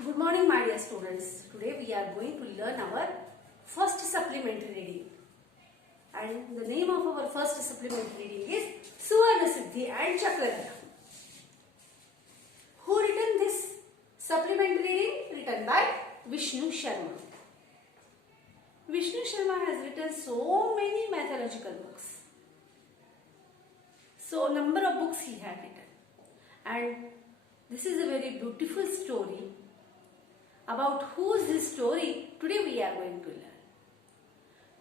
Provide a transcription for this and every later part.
Good morning, my dear students. Today we are going to learn our first supplementary reading. And the name of our first supplementary reading is Suvarna Siddhi and Chakradhara. Who written this supplementary reading? Written by Vishnu Sharma. Vishnu Sharma has written so many mythological books. So number of books he had written. And this is a very beautiful story. About whose this story today we are going to learn.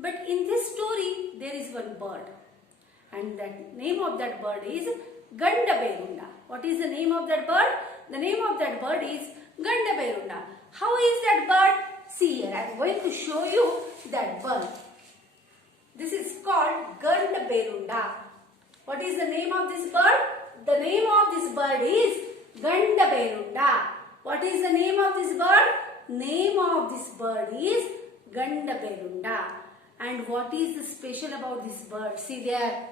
But in this story there is one bird, and the name of that bird is Gandaberunda. What is the name of that bird? The name of that bird is Gandaberunda. How is that bird? See here, I am going to show you that bird. This is called Gandaberunda. What is the name of this bird? The name of this bird is Gandaberunda. What is the name of this bird? Name of this bird is Gandaberunda. And what is the special about this bird? See there.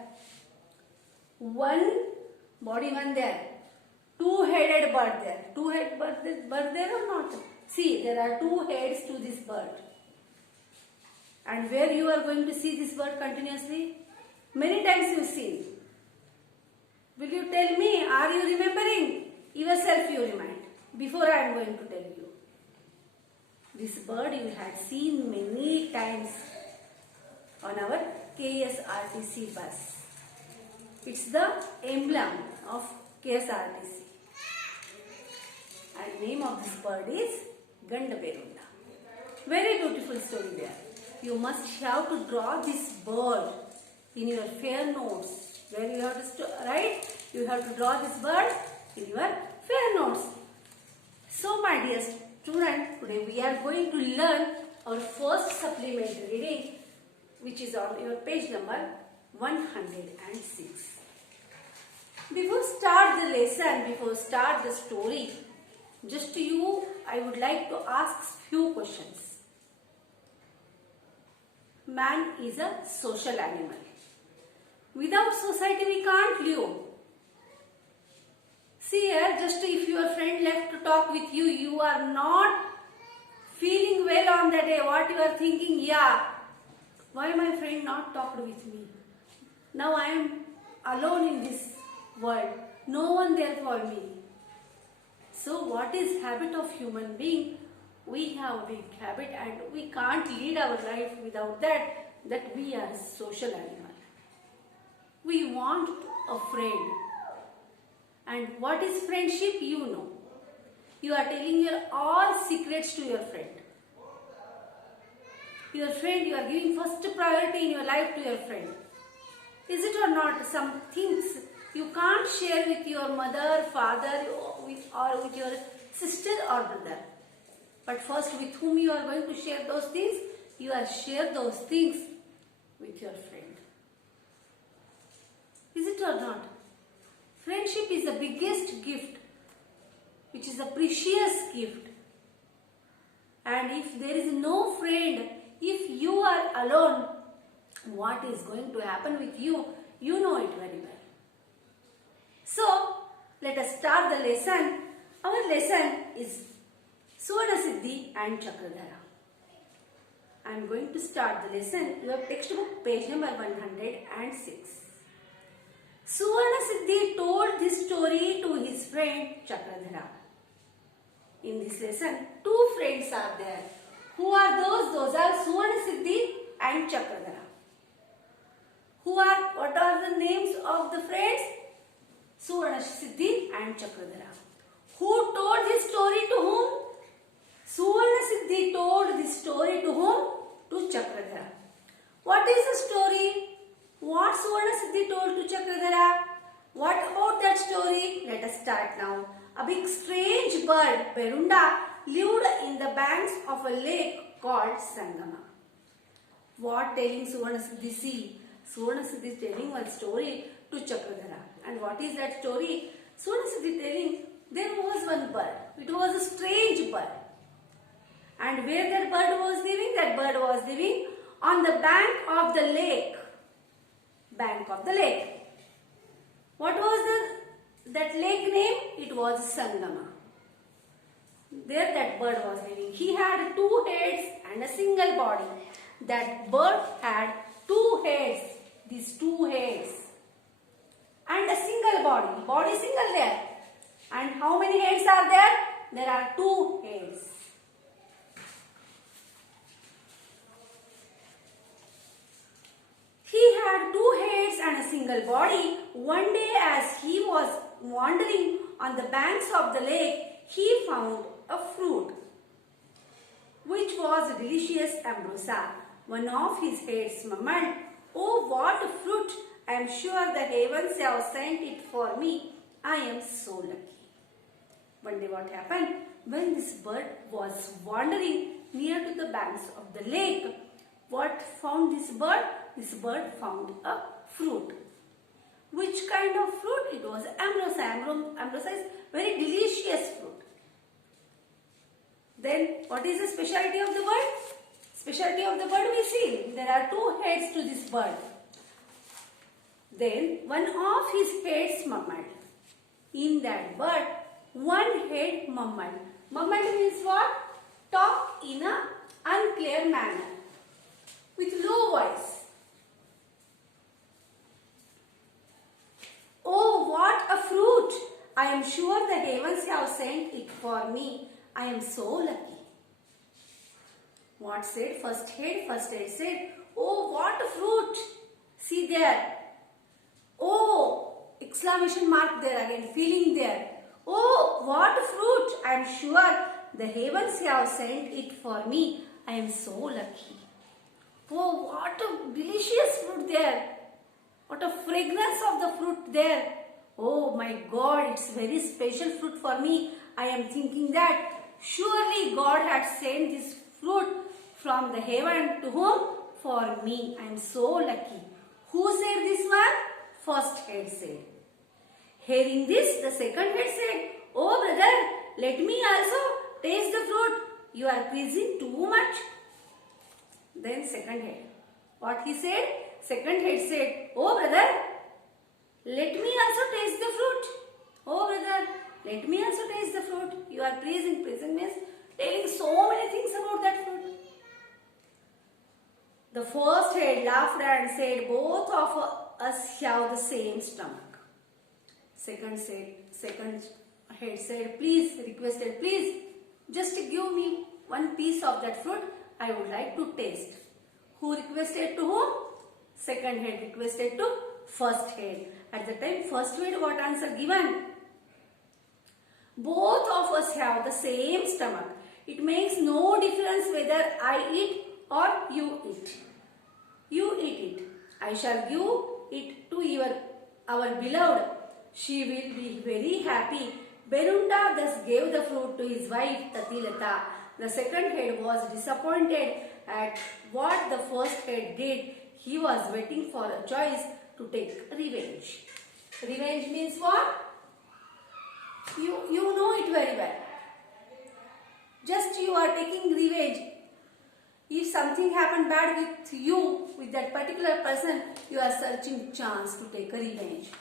One body one there. Two-headed bird there. Two-headed bird there or not? See, there are two heads to this bird. And where you are going to see this bird continuously? Many times you have seen. Will you tell me? Are you remembering? Yourself you remind. Before I am going to tell you. This bird you had seen many times on our KSRTC bus. It's the emblem of KSRTC. And name of this bird is Gandaberunda. Very beautiful story there. You must have to draw this bird in your fair notes. Where you have to write, you have to draw this bird in your fair notes. So my dear student, today we are going to learn our first supplementary reading, which is on your page number 106. Before start the lesson, before start the story, just to you I would like to ask few questions. Man is a social animal. Without society we can't live. See here, just if your friend left to talk with you, you are not feeling well on that day. What you are thinking? Yeah, why my friend not talked with me? Now I am alone in this world. No one there for me. So what is habit of human being? We have a big habit and we can't lead our life without that we are a social animal. We want a friend. And what is friendship? You know. You are telling your all secrets to your friend. Your friend, you are giving first priority in your life to your friend. Is it or not? Some things you can't share with your mother, father, or with your sister or brother. But first, with whom you are going to share those things? You are share those things with your friend. Is it or not? Friendship is the biggest gift, which is a precious gift. And if there is no friend, if you are alone, what is going to happen with you? You know it very well. So, let us start the lesson. Our lesson is Suvarna Siddhi and Chakradhara. I am going to start the lesson. Your textbook page number 106. Suvarna Siddhi told this story to his friend Chakradhara. In this lesson, two friends are there. Who are those? Those are Suvarna Siddhi and Chakradhara. What are the names of the friends? Suvarna Siddhi and Chakradhara. Who told this story to whom? Suvarna Siddhi told this story to whom? To Chakradhara. What is the story? What Suvarna Siddhi told to Chakradhara? What about that story? Let us start now. A big strange bird, Berunda, lived in the banks of a lake called Sangama. What telling Suvarna Siddhi? See, Suvarna Siddhi is telling one story to Chakradhara. And what is that story? Suvarna Siddhi telling there was one bird. It was a strange bird. And where that bird was living? That bird was living on the bank of the lake. Bank of the lake. What was that lake name? It was Sangama. there that bird was living. He had 2 heads and a single body. That bird had 2 heads, these 2 heads, and a single body. Body single there. And how many heads are there? There are 2 heads. He had 2 heads and a single body. One day as he was wandering on the banks of the lake, he found a fruit which was delicious ambrosia. One of his heads murmured, "Oh, what a fruit! I am sure the heavens have sent it for me. I am so lucky." One day what happened? When this bird was wandering near to the banks of the lake, what found this bird? This bird found a fruit. Which kind of fruit? It was ambrosia. Ambrosia is very delicious fruit. Then what is the specialty of the bird? Specialty of the bird we see. There are 2 heads to this bird. Then one of his heads murmured. In that bird, one head murmured. Murmured means what? Talk in an unclear manner with low voice. "Oh, what a fruit! I am sure the heavens have sent it for me. I am so lucky." What said first head? First head said, "Oh, what a fruit! See there. Oh!" Exclamation mark there again, feeling there. "Oh, what a fruit! I am sure the heavens have sent it for me. I am so lucky." Oh, what a delicious fruit there. What a fragrance of the fruit there. Oh my God, it's very special fruit for me. I am thinking that surely God had sent this fruit from the heaven to whom? For me. I am so lucky. Who said this one? First head said. Hearing this, the second head said, "Oh brother, let me also taste the fruit. You are praising too much." Then second head. What he said? Second head said, "Oh brother, let me also taste the fruit." "Oh brother, let me also taste the fruit. You are praising." Praising means telling so many things about that fruit. The first head laughed and said, "Both of us have the same stomach." Second head said, requested, "Please, just give me one piece of that fruit. I would like to taste." Who requested to whom? Second head requested to first head. At the time, first head what answer given? Both of us have the same stomach. It makes no difference whether I eat or you eat. You eat it. I shall give it to our beloved. She will be very happy. Berunta thus gave the fruit to his wife Tatilata. The second head was disappointed at what the first head did. He was waiting for a choice to take revenge. Revenge means what? You know it very well. Just you are taking revenge. If something happened bad with you, with that particular person, you are searching chance to take a revenge.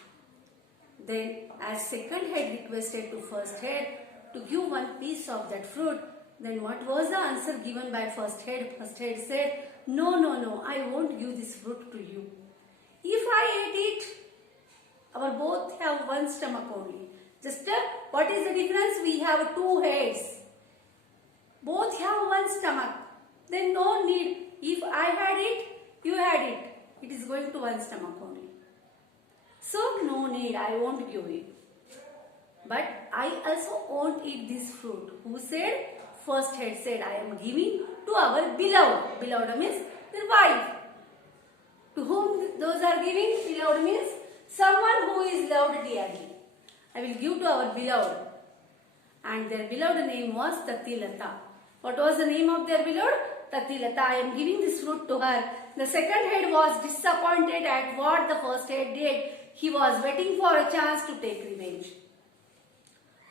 Then as second head requested to first head to give one piece of that fruit, then what was the answer given by first head? First head said, "No, I won't give this fruit to you. If I ate it, our both have one stomach only. Just what is the difference? We have 2 heads. Both have one stomach. Then no need. If I had it, you had it. It is going to one stomach only. So no need. I won't give it. But I also won't eat this fruit." Who said? First head said, "I am giving to our beloved." Beloved means their wife. To whom those are giving? Beloved means someone who is loved dearly. I will give to our beloved. And their beloved name was Tatilata. What was the name of their beloved? Tatilata. I am giving this fruit to her. The second head was disappointed at what the first head did. He was waiting for a chance to take revenge.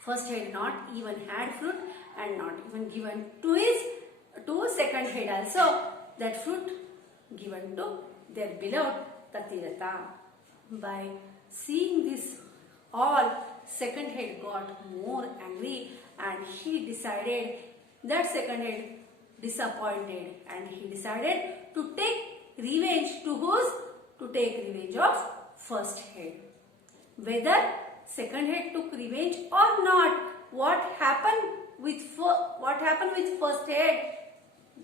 First head not even had fruit and not even given to second head also that fruit given to their beloved Tatilata. By seeing this all, second head got more angry and he decided that second head disappointed and he decided to take revenge to whose? To take revenge of first head. Whether second head took revenge or not, what happened with first head?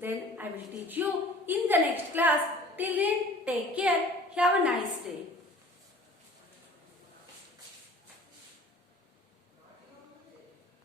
Then I will teach you in the next class. Till then, take care. Have a nice day.